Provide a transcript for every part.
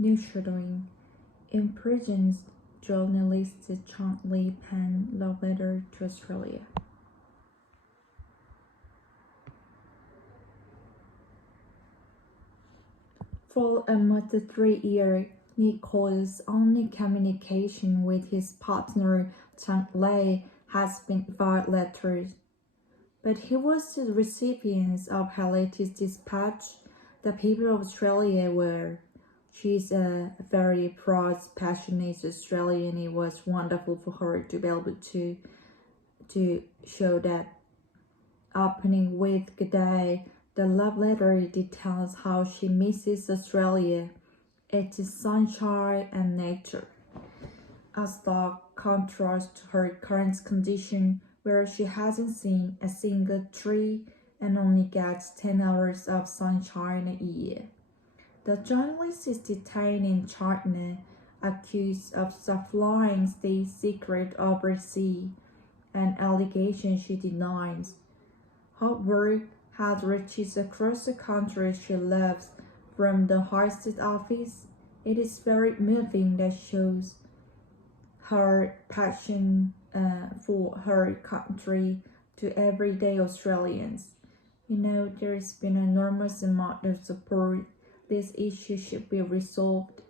Neutralling imprisons journalist Chang Li pen love letter to Australia. For almost 3 years, Nicole's only communication with his partner Chang Li has been via letters. But he was the recipient of her latest dispatch. The people of Australia were. She's a very proud, passionate Australian. It was wonderful for her to be able to show that. Opening with "Good day," the love letter details how she misses Australia, its sunshine and nature. A stark contrast to her current condition, where she hasn't seen a single tree and only gets 10 hours of sunshine a year. The journalist is detained in China, accused of supplying state secret overseas, an allegation she denies. Her work has reached across the country she lives, from the highest office. It is very moving that shows her passion for her country to everyday Australians. There's been an enormous amount of support. This issue should be resolved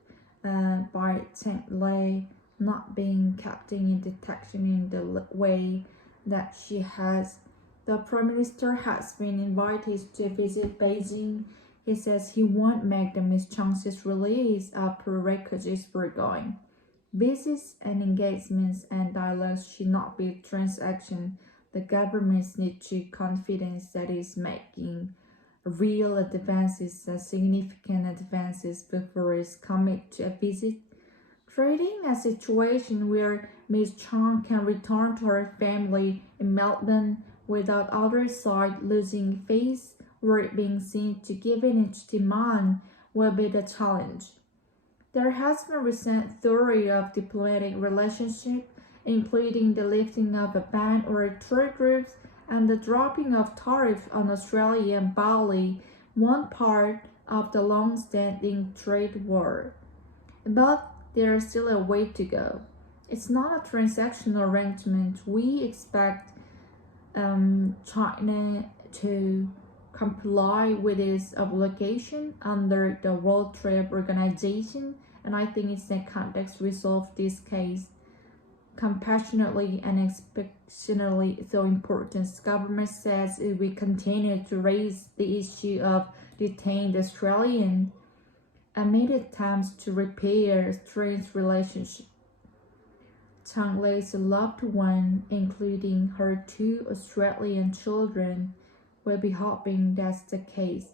by Chang Li not being kept in detention in the way that she has. The Prime Minister has been invited to visit Beijing. He says he won't make the Miss Chang's release a prerequisite for going. Visits and engagements and dialogues should not be transactions. The governments need to confidence that is making real advances and significant advances before it's commit to a visit. Creating a situation where Ms. Chang can return to her family in Melbourne without other side losing face or being seen to give in its demand will be the challenge. There has been recent theory of diplomatic relationship, including the lifting of a ban or trade groups and the dropping of tariffs on Australia and Bali, one part of the long-standing trade war. But there's still a way to go. It's not a transactional arrangement. We expect China to comply with its obligation under the World Trade Organization, and I think it's the context resolve this case compassionately and especially so important. The government says it will continue to raise the issue of detained Australians amid attempts to repair strained relationship. Chang Li's loved one, including her 2 Australian children, will be hoping that's the case.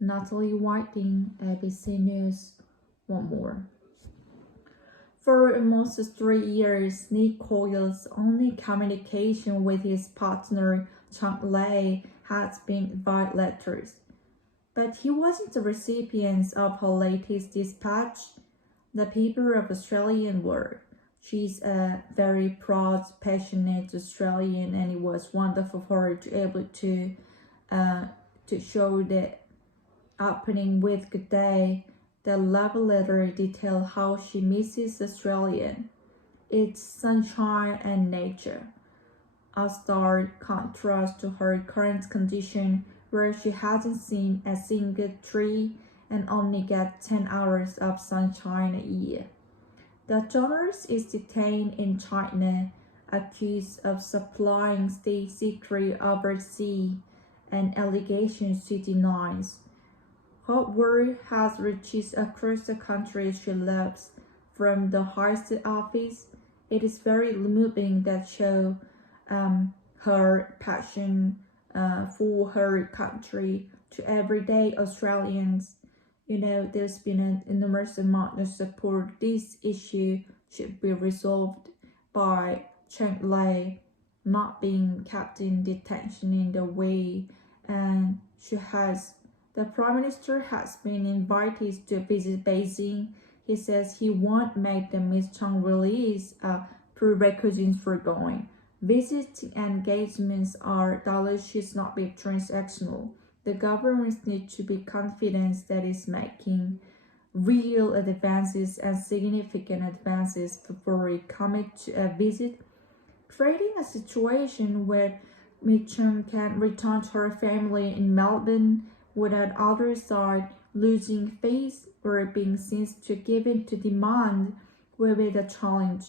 Natalie Whiting, ABC News, one more. For almost 3 years, Nicole's only communication with his partner Chang Li has been via letters. But he wasn't the recipient of her latest dispatch. The people of Australian were. She's a very proud, passionate Australian, and it was wonderful for her to be able to show the opening with "Good day." The love letter details how she misses Australia, its sunshine and nature. A stark contrast to her current condition, where she hasn't seen a single tree and only gets 10 hours of sunshine a year. The journalist is detained in China, accused of supplying state secret overseas, an allegation she denies. Her work has reached across the country she lives, from the highest office. It is very moving that show her passion for her country to everyday Australians. There's been an enormous amount of support. This issue should be resolved by Chang Li not being kept in detention in the way, and the Prime Minister has been invited to visit Beijing. He says he won't make the Miss Chang release a prerequisite for going. Visits and engagements are dollars should not be transactional. The governments need to be confident that it's making real advances and significant advances before he commit to a visit, creating a situation where Mitchum can return to her family in Melbourne without either side losing face or being seen to give in to demand will be the challenge.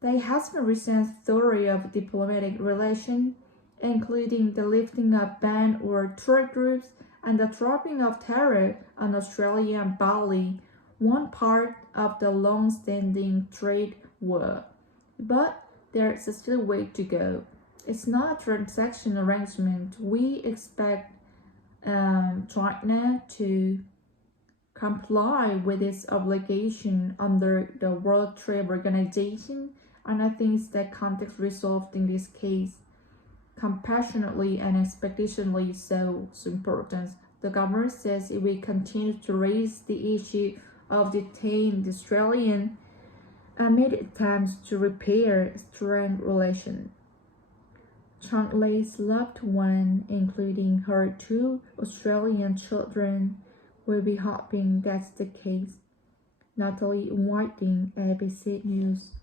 There has been recent theory of diplomatic relations, including the lifting of ban or tour groups and the dropping of tariff on Australia and Bali, one part of the long-standing trade war. But there's still a way to go. It's not a transaction arrangement. We expect China to comply with its obligation under the World Trade Organization, and I think it's the context resolved in this case compassionately and expeditiously so important. The government says it will continue to raise the issue of detained Australian amid attempts to repair strained relations. Chang Lei's loved one, including her 2 Australian children, will be hoping that's the case. Natalie Whiting, ABC News.